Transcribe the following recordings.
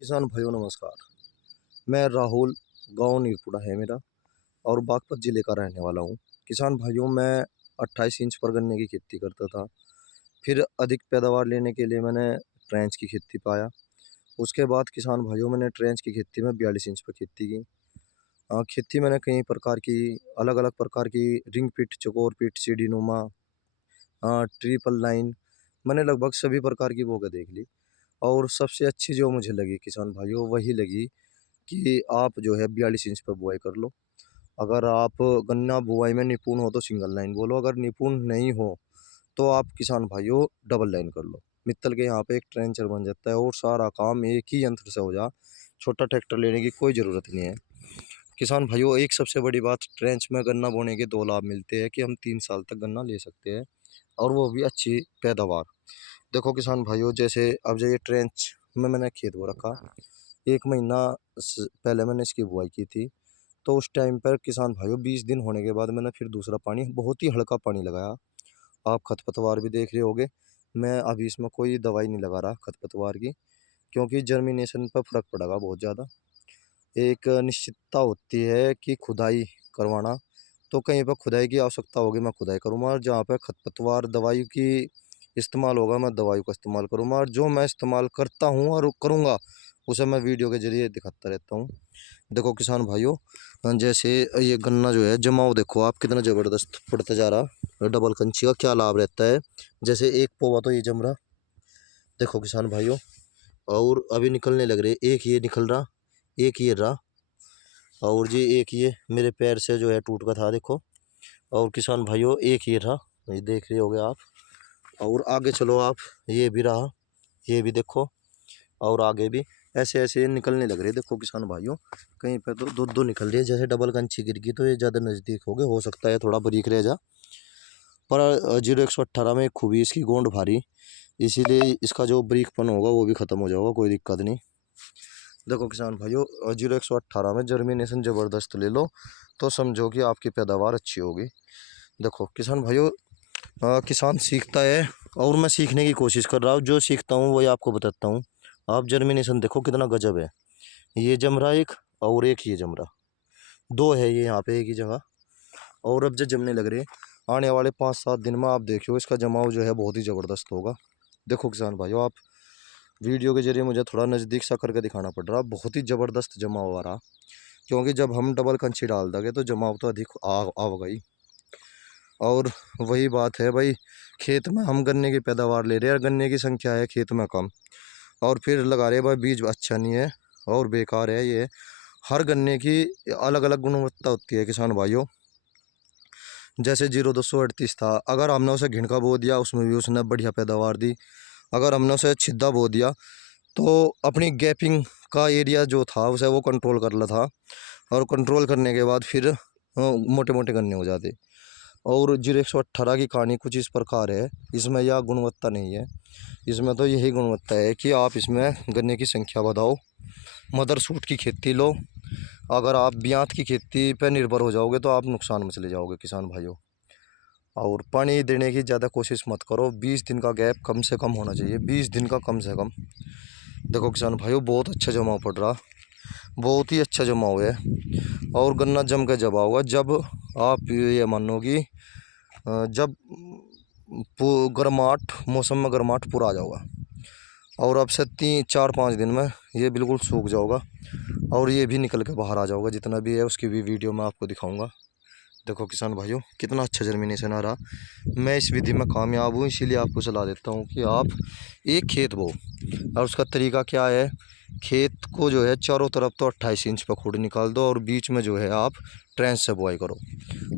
किसान भाइयों नमस्कार। मैं राहुल, गांव नीरपुरा है मेरा और बागपत ज़िले का रहने वाला हूं। किसान भाइयों मैं 28 इंच पर गन्ने की खेती करता था। फिर अधिक पैदावार लेने के लिए मैंने ट्रेंच की खेती पाया। उसके बाद किसान भाइयों मैंने ट्रेंच की खेती में 42 इंच पर खेती की। खेती मैंने कई प्रकार की, अलग अलग प्रकार की, रिंग पिट, चकोर पिट, सीढ़ी नुमा, ट्रिपल लाइन, मैंने लगभग सभी प्रकार की बोगे देख ली। और सबसे अच्छी जो मुझे लगी किसान भाइयों वही लगी कि आप जो है 42 इंच पर बुआई कर लो। अगर आप गन्ना बुआई में निपुण हो तो सिंगल लाइन बोलो, अगर निपुण नहीं हो तो आप किसान भाइयों डबल लाइन कर लो। मित्तल के यहाँ पे एक ट्रेंचर बन जाता है और सारा काम एक ही यंत्र से हो जा। छोटा ट्रैक्टर लेने की कोई ज़रूरत नहीं है। किसान भाइयों एक सबसे बड़ी बात, ट्रेंच में गन्ना बोने के दो लाभ मिलते हैं कि हम 3 साल तक गन्ना ले सकते हैं और वो भी अच्छी पैदावार। देखो किसान भाइयों, जैसे अब जो ये ट्रेंच में मैंने खेत बो रखा, 1 महीना पहले मैंने इसकी बुआई की थी। तो उस टाइम पर किसान भाइयों 20 दिन होने के बाद मैंने फिर दूसरा पानी, बहुत ही हल्का पानी लगाया। आप खरपतवार भी देख रहे होगे, मैं अभी इसमें कोई दवाई नहीं लगा रहा खरपतवार की, क्योंकि जर्मिनेशन पर फर्क पड़ेगा बहुत ज़्यादा। एक निश्चितता होती है कि खुदाई करवाना, तो कहीं पर खुदाई की आवश्यकता होगी मैं खुदाई करूँगा, और जहाँ पर खरपतवार दवाई की इस्तेमाल होगा मैं दवाई का इस्तेमाल करूँगा। और जो मैं इस्तेमाल करता हूँ और करूँगा उसे मैं वीडियो के जरिए दिखाता रहता हूँ। देखो किसान भाइयों, जैसे ये गन्ना जो है जमाव देखो आप कितना ज़बरदस्त पड़ता जा रहा। डबल कंची का क्या लाभ रहता है, जैसे एक पोवा तो ये जम रहा, देखो किसान भाइयों, और अभी निकलने लग रहे, एक ये निकल रहा, एक ये रहा, और जी एक ये मेरे पैर से जो है टूट का था देखो। और किसान भाइयों एक ये रहा, ये देख रहे होगे आप। और आगे चलो आप, ये भी रहा, ये भी देखो, और आगे भी ऐसे ऐसे निकलने लग रहे। देखो किसान भाइयों, कहीं पे तो दो दो निकल रही है, जैसे डबल कंची गिर गई तो ये ज़्यादा नज़दीक हो गए, हो सकता है थोड़ा बारीक रह जा। पर 0118 में खूबी इसकी गोंड भारी, इसीलिए इसका जो बारीकपन होगा वो भी ख़त्म हो जाएगा, कोई दिक्कत नहीं। देखो किसान भाइयों, 0118 में जर्मिनेशन ज़बरदस्त ले लो तो समझो कि आपकी पैदावार अच्छी होगी। देखो किसान भाइयों, किसान सीखता है और मैं सीखने की कोशिश कर रहा हूँ, जो सीखता हूँ वही आपको बताता हूँ। आप जर्मिनेशन देखो कितना गजब है, ये जम रहा एक और एक ये जम रहा, दो है ये यहाँ पे एक ही जगह। और अब जो जमने लग रहे, आने वाले 5-7 दिन में आप देखियो इसका जमाव जो है बहुत ही ज़बरदस्त होगा। देखो किसान भाइयों, आप वीडियो के जरिए मुझे थोड़ा नज़दीक सा करके दिखाना पड़ रहा, बहुत ही ज़बरदस्त जमाव आ रहा, क्योंकि जब हम डबल कंची डाल देंगे तो जमाव तो अधिक आ गई। और वही बात है भाई, खेत में हम गन्ने की पैदावार ले रहे हैं, गन्ने की संख्या है खेत में कम, और फिर लगा रहे भाई बीज अच्छा नहीं है और बेकार है ये। हर गन्ने की अलग अलग गुणवत्ता होती है किसान भाइयों। जैसे 0238 था, अगर हमने उसे घिनका बो दिया उसमें भी उसने बढ़िया पैदावार दी। अगर हमने उसे छिद्दा बो दिया तो अपनी गैपिंग का एरिया जो था उसे वो कंट्रोल कर लेता था, और कंट्रोल करने के बाद फिर मोटे मोटे गन्ने हो जाते। और 0118 की कहानी कुछ इस प्रकार है, इसमें यह गुणवत्ता नहीं है, इसमें तो यही गुणवत्ता है कि आप इसमें गन्ने की संख्या बढ़ाओ, मदर सूट की खेती लो। अगर आप ब्यात की खेती पर निर्भर हो जाओगे तो आप नुकसान में चले जाओगे किसान भाइयों। और पानी देने की ज़्यादा कोशिश मत करो, 20 दिन का गैप कम से कम होना चाहिए, 20 दिन का कम से कम। देखो किसान भाइयों, बहुत अच्छा जमाव पड़ रहा, बहुत ही अच्छा जमाव है। और गन्ना जम के जब आओगा, जब आप ये मानो कि जब गर्माहट, मौसम में गर्माहट पूरा आ जाओगा, और अब से 3-4-5 दिन में ये बिल्कुल सूख जाओगा और ये भी निकल के बाहर आ जाओगा। जितना भी है उसकी भी वीडियो मैं आपको दिखाऊंगा। देखो किसान भाइयों, कितना अच्छा जर्मिनेशन आ रहा। मैं इस विधि में कामयाब हूँ, इसीलिए आपको सलाह देता हूँ कि आप एक खेत बो, और उसका तरीका क्या है, खेत को जो है चारों तरफ तो 28 इंच पर खुद निकाल दो, और बीच में जो है आप ट्रेंच से बुआई करो।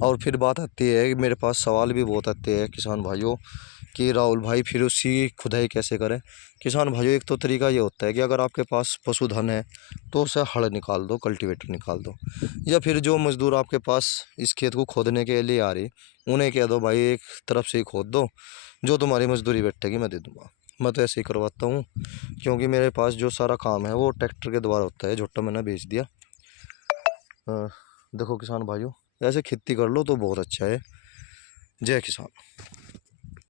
और फिर बात आती है कि मेरे पास सवाल भी बहुत आते हैं किसान भाइयों कि राहुल भाई फिर उसकी खुदाई कैसे करें। किसान भाइयों, एक तो तरीका ये होता है कि अगर आपके पास पशुधन है तो उसे हल निकाल दो, कल्टीवेटर निकाल दो, या फिर जो मजदूर आपके पास इस खेत को खोदने के लिए आ रही उन्हें कह दो भाई एक तरफ से ही खोद दो, जो तुम्हारी मजदूरी बैठेगी मैं दे दूँगा। मैं तो ऐसे ही करवाता हूँ, क्योंकि मेरे पास जो सारा काम है वो ट्रैक्टर के द्वारा होता है, झोटा मैंने बेच दिया। देखो किसान भाइयों, ऐसे खेती कर लो तो बहुत अच्छा है। जय किसान।